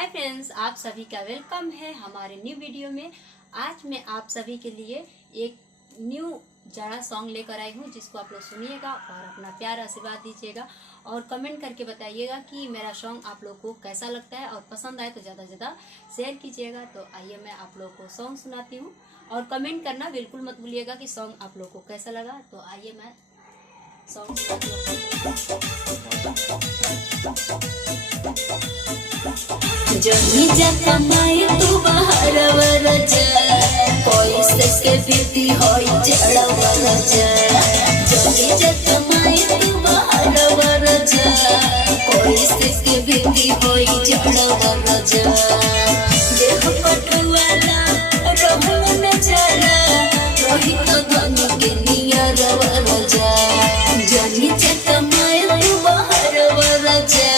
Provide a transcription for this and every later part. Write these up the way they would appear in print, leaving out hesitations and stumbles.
Hi friends, आप सभी का वेलकम है हमारे न्यू वीडियो में। आज मैं आप सभी के लिए एक न्यू जाड़ा सॉन्ग लेकर आई हूँ, जिसको आप लोग सुनिएगा और अपना प्यार आशीर्वाद दीजिएगा और कमेंट करके बताइएगा कि मेरा सॉन्ग आप लोग को कैसा लगता है और पसंद आए तो ज़्यादा से ज़्यादा शेयर कीजिएगा। तो आइए मैं आप लोग को सॉन्ग सुनाती हूँ और कमेंट करना बिल्कुल मत भूलिएगा कि सॉन्ग आप लोग को कैसा लगा। तो आइए मैं सॉन्ग सुनाती हूँ। जनी जका माय तू बाहर वरजा कोई सके बीती होई जड़ा वरजा जनी जका माय तू बाहर वरजा कोई सके बीती होई जड़ा वरजा देह पटवाला रहु न चला रोही तो धनु के नियर वरजा जनी जका माय तू बाहर वरजा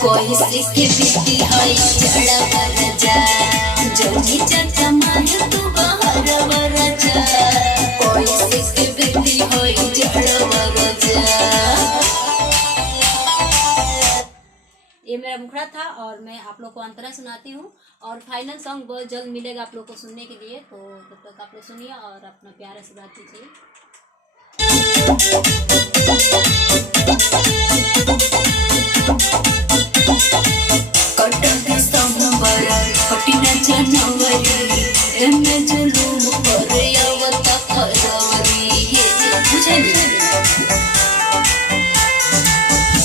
कोई सिक्के बिक्की होई जड़ा वरजा जोनी जका माय तू बाहर वरजा कोई सिक्के बिक्की होई जड़ा वरजा। ये मेरा मुखड़ा था और मैं आप लोग को अंतरा सुनाती हूँ और फाइनल सॉन्ग बहुत जल्द मिलेगा आप लोग को सुनने के लिए। तो तब तक आप लोग सुनिए और अपना प्यार आशीर्वाद दीजिए। पटिना जनवरी एमे जुलूम पर आवता फरवरी ये बुझली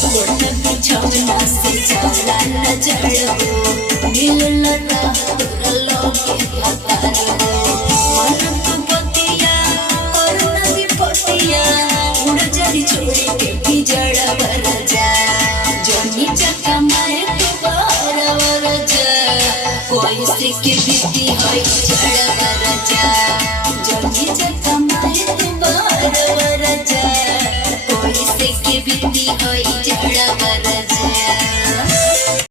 कोने बिछौना से चला न जड़ो नील रात तोरा लोके हतार हो मन तो बतिया और न विपतिया उड़ जड़ी छोड़ी के भी जड़ा वरजा जोनी जका मारे तू बाहर वरजा कोई सिक्के बिक्की होई जड़ा वरजा जोनी जका मारे तू बाहर वरजा कोई सिक्के बिक्की होई